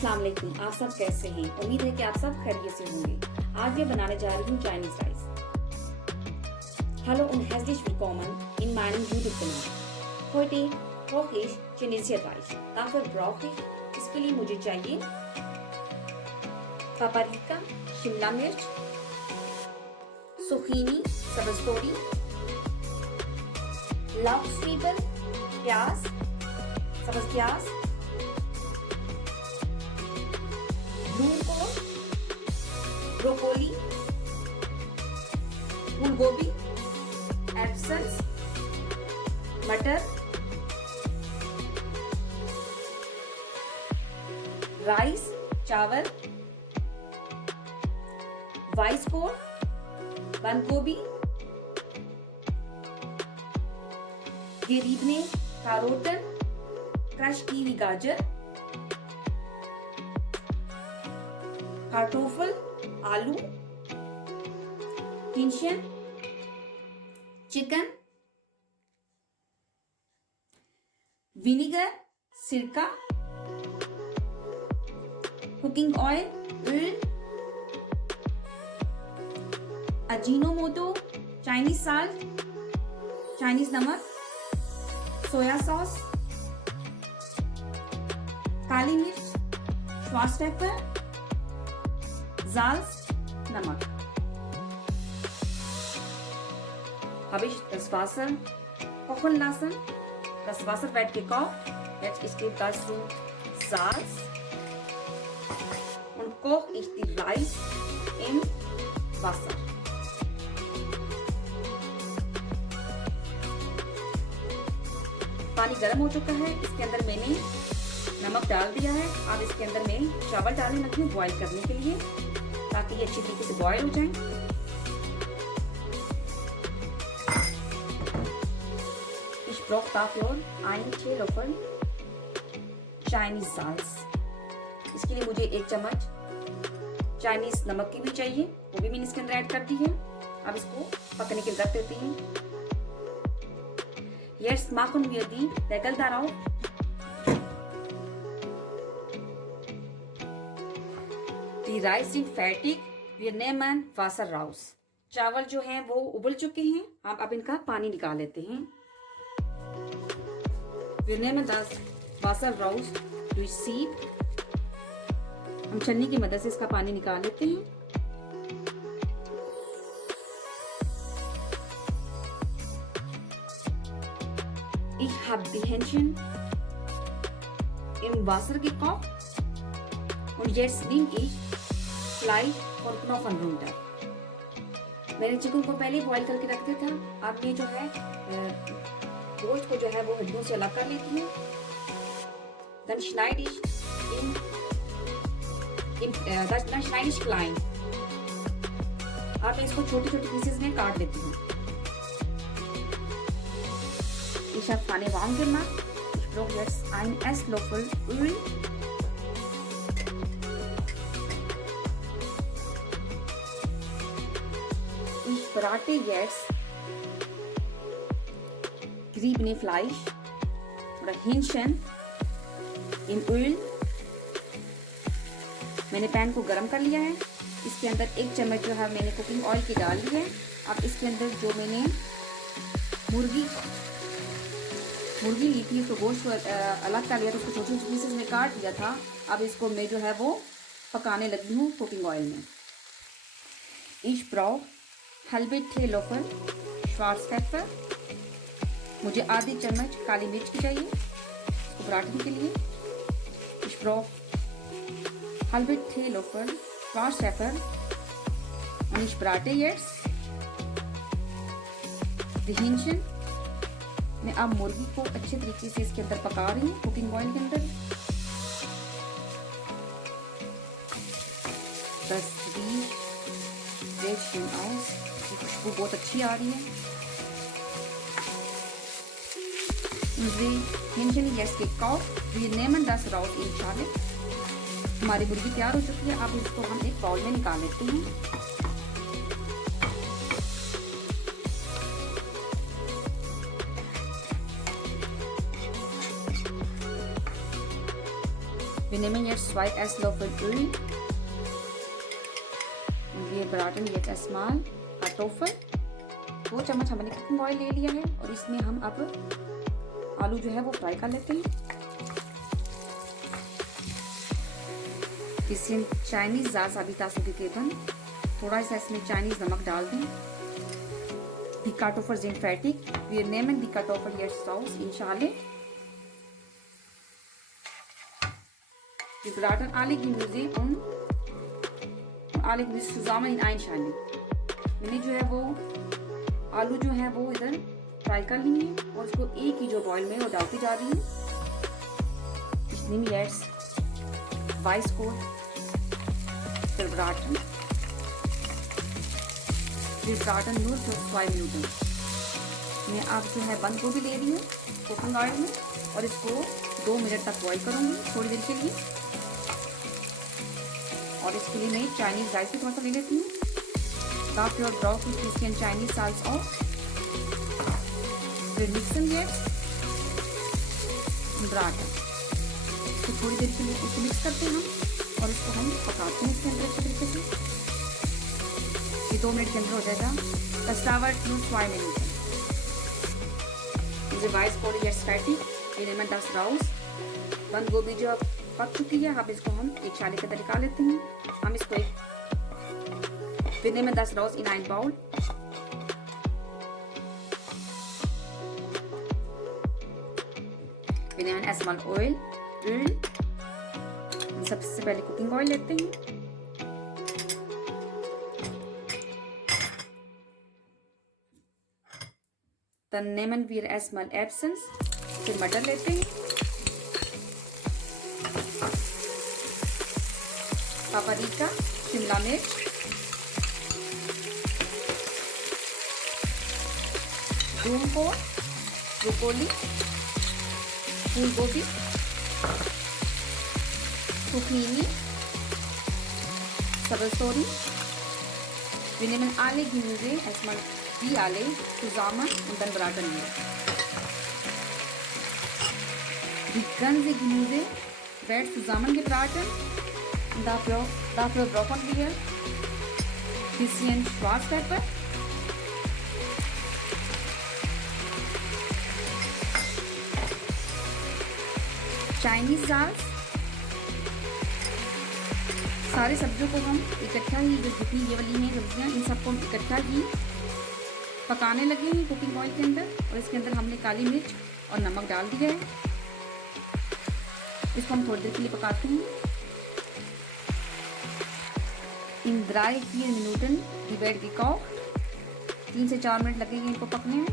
अस्सलाम वालेकुम। आप सब कैसे हैं? उम्मीद है कि आप सब खैरियत से होंगे। आज मैं बनाने जा रही हूँ Chinese rice. Hallo und herzlich willkommen in meinem YouTube-Kanal. Heute koche ich chinesische Reis. Dafür brauche ich, इसके लिए मुझे चाहिए पापरिका, शिमला मिर्च, zucchini, सब्ज तोरी, लाउक, प्याज, सब्ज प्याज, ब्लूकोल, ब्रोकोली, फूल गोभी, एप्सल्स, मटर, राइस, चावल, वाइस कोन, बंद गोभी, गरीबने कारोटन, क्रश की हुई गाजर, कार्टोफल, आलू, हिंशन, चिकन, विनेगर, सिरका, cooking oil, Ajinomoto, Chinese salt, Chinese नमक, सोया सॉस, काली मिर्च, श्वार्ज़पेपर, Salz, Namack. Habe ich das Wasser kochen lassen. Das Wasser wird gekocht. Jetzt ich gebe dazu Salz und koche ich die Reis im Wasser. पानी गर्म हो चुका है। इसके अंदर मैंने नमक डाल दिया है। अब इसके अंदर मैं चावल डालने लगी हूँ बॉईल करने के लिए, ताकि ये अच्छी तरीके से बॉईल हो जाएं। Ich brauche dafür ein Teelöffel Chinese Salz. इसके लिए मुझे 1 चम्मच चाइनीज नमक की भी चाहिए, वो भी मैंने इसके अंदर ऐड कर दी है। अब इसको पकने के लिए रख देती हूँ। Jetzt machen wir die Deckel darauf. Die Reis sind fertig. Wir nehmen Wasser raus. चावल जो हैं वो उबल चुके हैं। हम अब इनका पानी निकाल लेते हैं। Wir nehmen das Wasser raus durch Sieb. हम छन्नी की मदद से इसका पानी निकाल लेते हैं। Ich habe die Hähnchen im Wasser gekocht und jetzt nehme ich Fleisch और Knochen runter. मैंने चिकन को पहले बॉईल करके रख दिया था। अब ये जो है गोश्त को जो है वो हड्डियों से अलग कर लेती हूँ। Dann schneide ich klein. अब मैं इसको छोटे छोटे पीसेस में काट लेती हूँ। Ich habe Pfanne warm gemacht. Ich brauche jetzt einen Esslöffel Öl. Ich brate jetzt geriebene Fleisch oder Hähnchen im Öl. मैंने पैन को गरम कर लिया है। इसके अंदर 1 चम्मच जो है मैंने कुकिंग ऑयल की डाल दी है। अब इसके अंदर जो मैंने मुर्गी ली थी, तो गोश्त को अलग कर लिया था, उसको छोटे छोटे पीसेस में काट दिया था। अब इसको मैं जो है वो पकाने लगी हूँ कुकिंग ऑयल में। Ich brauche halbe Teelöffel Schwarzpfeffer. मुझे आधी चम्मच काली मिर्च की चाहिए इसको पराठे के लिए। Ich brauche halbe Teelöffel Schwarzpfeffer und ich brate jetzt die Hähnchen. मैं अब मुर्गी को अच्छे तरीके से इसके अंदर पका रही हूँ कुकिंग ऑयल के अंदर। Das riecht sehr schön aus. Die खुशबू बहुत अच्छी आ रही है। Unsere Hähnchen jetzt gekauft. Wir nehmen das raus in Schale. हमारी मुर्गी तैयार हो चुकी है। अब इसको हम एक बाउल में निकाल लेते हैं। Wir nehmen jetzt 2 Esslöffel Öl und wir braten jetzt erstmal Kartoffeln। 2 चम्मच हमने कुकिंग ऑयल ले लिया है और इसमें हम अब आलू जो है वो फ्राई कर लेते हैं। Bisschen Chinese Salz habe ich dazu gegeben। थोड़ा सा इसमें चाइनीज नमक डाल दें। Die Kartoffeln sind fertig। Wir nehmen die Kartoffeln jetzt raus in Schale। Wir braten alle Gemüse und alle Gemüse zusammen in eine Schale। मैंने जो है वो आलू जो है वो इधर फ्राई कर लिए हैं और इसको एक ही जो बॉयल में वो डालती जा रही हूँ। Ich nehme jetzt Weißkohl für Braten। Wir braten nur für 2 Minuten। मैं अब जो है बंद गोभी ले रही हूँ कुकिंग ऑयल में और इसको 2 मिनट तक बॉईल करूँगी थोड़ी देर के लिए। और इसके लिए मैं चाइनीज राइस भी थोड़ा सा ले लेती हूँ। Dafür brauche ich ein bisschen Chinese Salz auch। Wir mixen jetzt und braten। तो थोड़ी देर के लिए इसको मिक्स करते हैं हम और इसको हम पकाते हैं इसके अंदर अच्छे तरीके से। ये 2 मिनट के अंदर हो जाएगा। Das dauert nur 2 Minuten। Diese Weißkohl jetzt fertig। Wir nehmen das raus। बंद गोभी जो अब पक चुकी है, अब इसको हम एक छाले के अंदर निकाल लेते हैं। हम इसको एक Wir nehmen das raus in ein Bowl। Wir nehmen erstmal Öl। सबसे पहले कुकिंग ऑयल लेते हैं। Dann nehmen wir erstmal Erbsen, फिर मटर लेते हैं। पापरिका, शिमला मिर्च, ब्रूनकोल, ब्रोकोली, फूल गोभी, Zucchini, Sabelsorry। Wir nehmen alle Gemüse erstmal die alle zusammen und dann braten wir। Die ganze Gemüse wird zusammen gebraten und dafür brauchen wir bisschen Schwarzpfeffer, Chinese Salz। सारे सब्जियों को हम इकट्ठा ही जो जितनी ये वाली हैं सब्जियाँ इन सबको इकट्ठा ही पकाने लगे हैं कुकिंग ऑयल के अंदर और इसके अंदर हमने काली मिर्च और नमक डाल दिया है। इसको हम थोड़ी देर के लिए पकाते हैं। In 3-4 Minuten die wird gekocht। 3 से 4 मिनट लगेंगे इनको पकने में।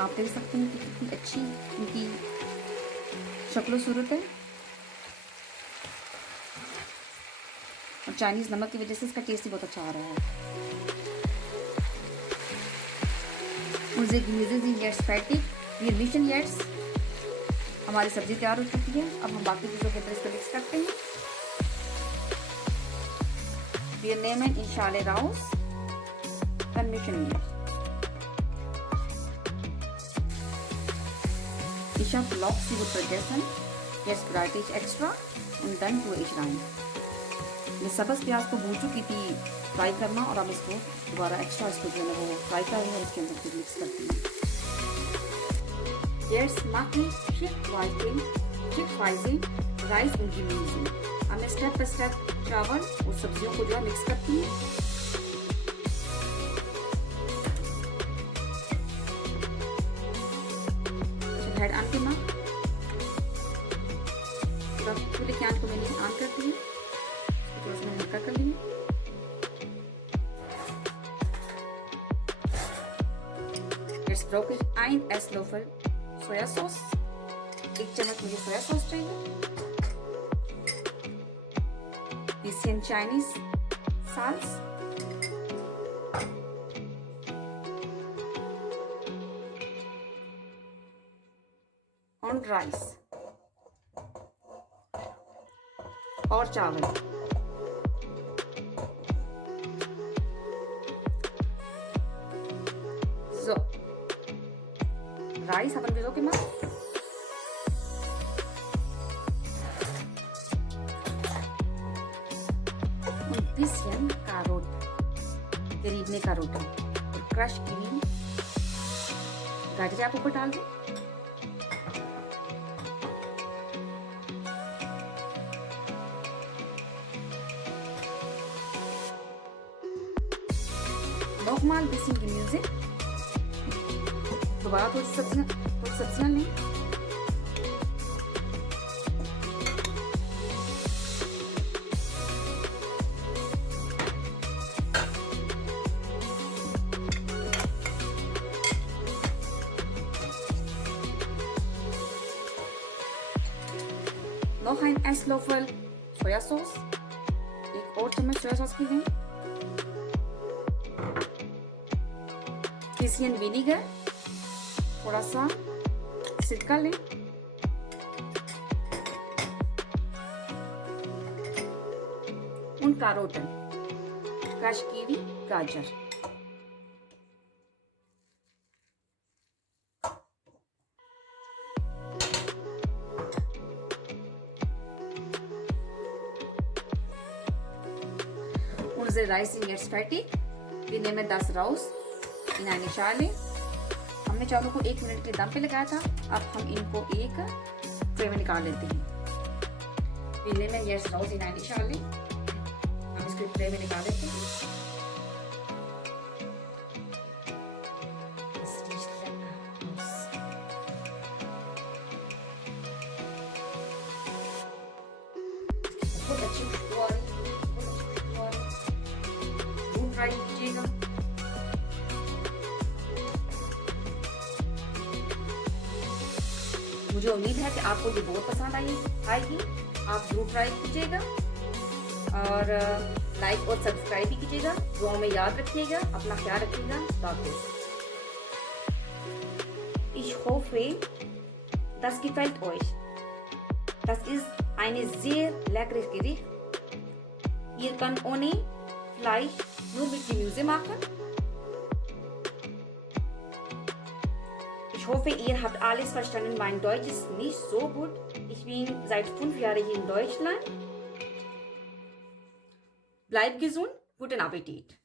आप देख सकते हैं कि कितनी अच्छी इनकी शक्ल सूरत है और चाइनीज नमक की वजह से इसका टेस्ट ही बहुत अच्छा आ रहा है। Unsere Gemüse sind jetzt fertig। Wir mischen jetzt। हमारी सब्जी तैयार हो चुकी है। अब हम बाकी चीज़ों के अंदर इसको मिक्स करते हैं। Wir nehmen in Schale raus, dann mischen wir। Ich habe Lochs gut vergessen। Jetzt brate ich extra und dann tue ich rein। मैं सब्ज़ प्याज को भून चुकी थी फ्राई करना और अब इसको दोबारा एक्स्ट्रा इसको जो है वो फ्राई कर रही हूँ और इसके अंदर फिर मिक्स करती हूँ। Jetzt mache ich schichtweise Reis und Gemüse। अब मैं स्टेप बाय स्टेप चावल और सब्जियों को जो है मिक्स करती हूँ। हेड ऑन करना, चूल्हे के आंच को मैंने ऑन कर दी, थोड़ा सा हल्का कर लिया। Jetzt brauche ich 1 Esslöffel Sojasauce। 1 चम्मच मुझे सोया सॉस चाहिए। Bisschen Chinese Salz, und Reis और चावल। So, Reis haben wir so gemacht। bisschen Karotten, geriebene Karotten और क्रश की हुई गाजर आप ऊपर डाल दें। Nochmal bisschen Gemüse, दोबारा थोड़ी सब्जियां लें। Noch ein Esslöffel Sojasauce, एक और चम्मच सोया सॉस की दें। bisschen Vinegar, थोड़ा सा सिरका लें। Und Karotten, क्रश की हुई गाजर। Unsere Reise ist jetzt fertig. Wir nehmen das raus in eine Schale. हमने चावलों को 1 मिनट के दम पे लगाया था। अब हम इनको एक ट्रे में निकाल लेते हैं। Wir nehmen jetzt raus in eine Schale. हम इसको ट्रे में निकाल लेते हैं। Es riecht lecker aus. बहुत अच्छी खुशबू आ रही है। ट्राई कीजिएगा। मुझे उम्मीद है कि आपको ये बहुत पसंद आएगी। आप जरूर ट्राई कीजिएगा और लाइक और सब्सक्राइब भी कीजिएगा। दुआ में याद रखिएगा, अपना ख्याल रखिएगा। Ich hoffe, das gefällt euch. Das ist ein sehr leckeres Gericht. Ihr könnt ohne Fleisch nur mit Gemüse machen. Ich hoffe, ihr habt alles verstanden. Mein Deutsch ist nicht so gut. Ich bin seit 5 Jahren hier in Deutschland. Bleibt gesund, guten Appetit.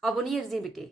Abonnieren Sie bitte.